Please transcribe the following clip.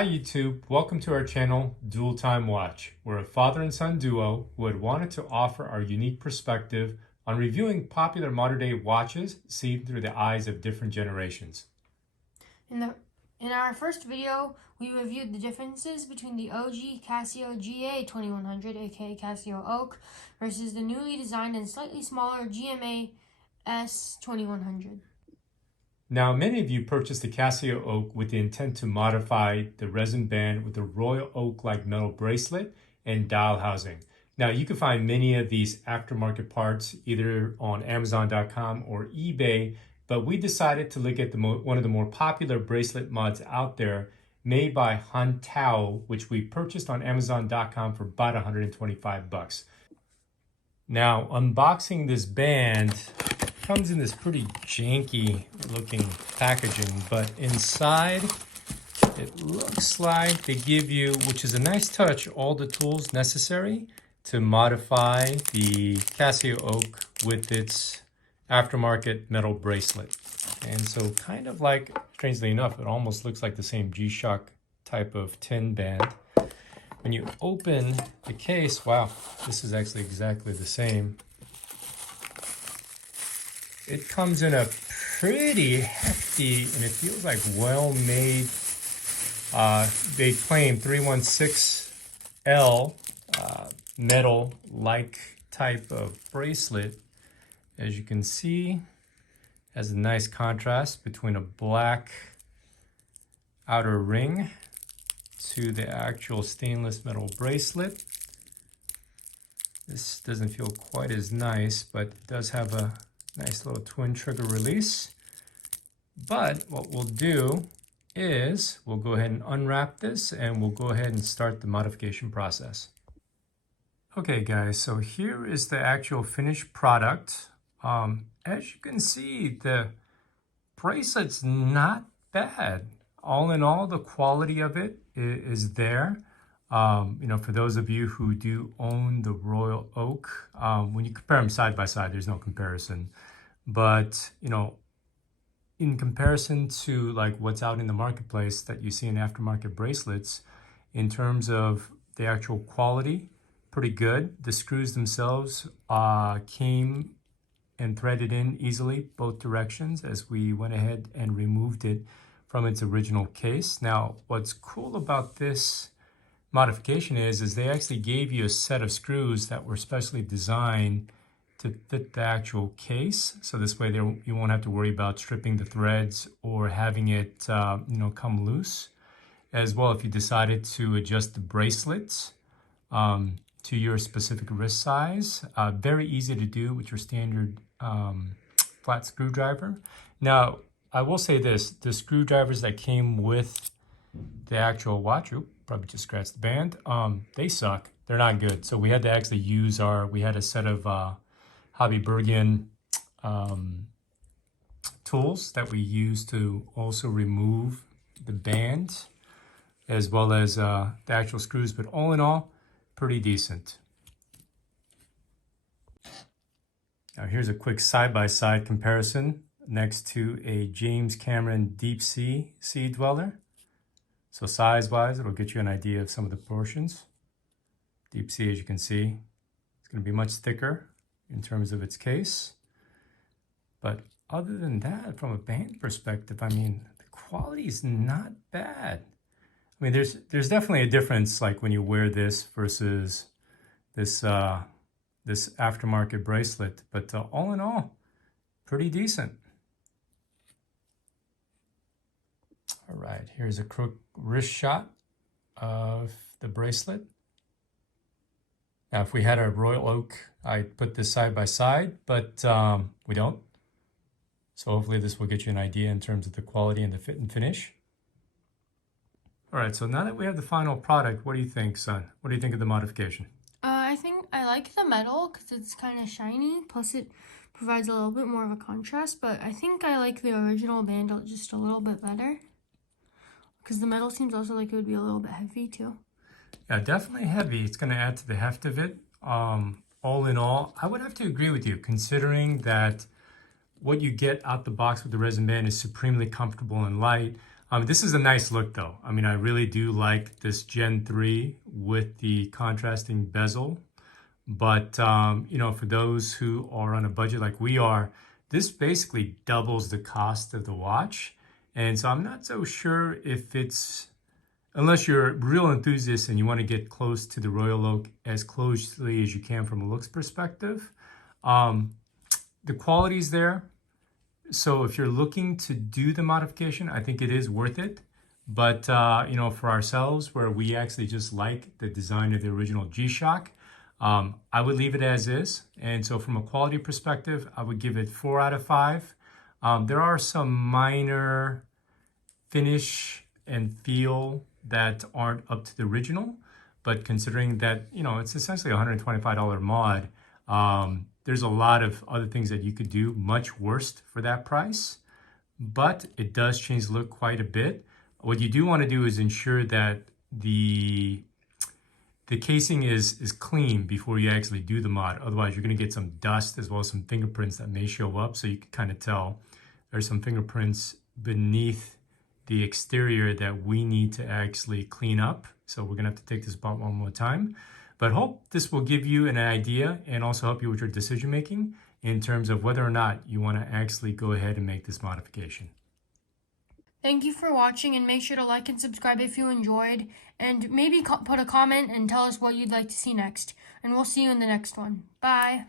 Hi YouTube, welcome to our channel, Dual Time Watch. We're a father and son duo who had wanted to offer our unique perspective on reviewing popular modern day watches seen through the eyes of different generations. In our first video, we reviewed the differences between the OG Casio GA2100, aka Casio-Oak, versus the newly designed and slightly smaller GMA S2100. Now, many of you purchased the Casio-Oak with the intent to modify the resin band with a royal oak-like metal bracelet and dial housing. Now, you can find many of these aftermarket parts either on Amazon.com or eBay, but we decided to look at one of the more popular bracelet mods out there made by Tao, which we purchased on Amazon.com for about 125 bucks. Now, unboxing this band comes in this pretty janky looking packaging, but inside it looks like they give you, which is a nice touch, all the tools necessary to modify the Casio-Oak with its aftermarket metal bracelet. And so kind of like, strangely enough, it almost looks like the same G-Shock type of tin band. When you open the case, wow, this is actually exactly the same. It comes in a pretty hefty, and it feels like well-made, they claim 316L metal-like type of bracelet. As you can see, has a nice contrast between a black outer ring to the actual stainless metal bracelet. This doesn't feel quite as nice, but it does have a nice little twin trigger release. But what we'll do is we'll go ahead and unwrap this and we'll go ahead and start the modification process. Okay guys, so here is the actual finished product. As you can see, the bracelet's not bad. All in all, the quality of it is there. For those of you who do own the Royal Oak, when you compare them side by side, there's no comparison. But, in comparison to like what's out in the marketplace that you see in aftermarket bracelets, in terms of the actual quality, pretty good. The screws themselves came and threaded in easily both directions as we went ahead and removed it from its original case. Now, what's cool about this modification is they actually gave you a set of screws that were specially designed to fit the actual case. So this way you won't have to worry about stripping the threads or having it come loose. As well, if you decided to adjust the bracelets to your specific wrist size, very easy to do with your standard flat screwdriver. Now, I will say this, the screwdrivers that came with the actual watch, probably just scratched the band, they suck. They're not good. So we had to actually use we had a set of Hobby Bergen tools that we used to also remove the band as well as the actual screws. But all in all, pretty decent. Now here's a quick side-by-side comparison next to a James Cameron Deep Sea Dweller. So size-wise, it'll get you an idea of some of the portions. Deep Sea, as you can see, it's going to be much thicker in terms of its case. But other than that, from a band perspective, I mean, the quality is not bad. I mean, there's definitely a difference, like when you wear this versus this this aftermarket bracelet. But all in all, pretty decent. All right, here's a quick wrist shot of the bracelet. Now, if we had our Royal Oak, I'd put this side by side, but we don't. So hopefully this will get you an idea in terms of the quality and the fit and finish. All right, so now that we have the final product, what do you think, son? What do you think of the modification? I think I like the metal because it's kind of shiny, plus it provides a little bit more of a contrast, but I think I like the original band just a little bit better because the metal seems also like it would be a little bit heavy too. Yeah, definitely heavy. It's going to add to the heft of it. All in all, I would have to agree with you, considering that what you get out the box with the resin band is supremely comfortable and light. This is a nice look though. I mean, I really do like this Gen 3 with the contrasting bezel. But, you know, for those who are on a budget like we are, this basically doubles the cost of the watch. And so I'm not so sure if it's, unless you're a real enthusiast and you want to get close to the Royal Oak as closely as you can from a looks perspective. The quality's there. So if you're looking to do the modification, I think it is worth it. But, you know, for ourselves, where we actually just like the design of the original G-Shock, I would leave it as is. And so from a quality perspective, I would give it 4 out of 5. There are some minor finish and feel that aren't up to the original, but considering that, you know, it's essentially a $125 mod, there's a lot of other things that you could do much worse for that price, but it does change the look quite a bit. What you do want to do is ensure that the casing is clean before you actually do the mod. Otherwise, you're going to get some dust as well as some fingerprints that may show up. So you can kind of tell there's some fingerprints beneath the exterior that we need to actually clean up. So we're going to have to take this apart one more time. But hope this will give you an idea and also help you with your decision making in terms of whether or not you want to actually go ahead and make this modification. Thank you for watching, and make sure to like and subscribe if you enjoyed, and maybe put a comment and tell us what you'd like to see next. And we'll see you in the next one. Bye.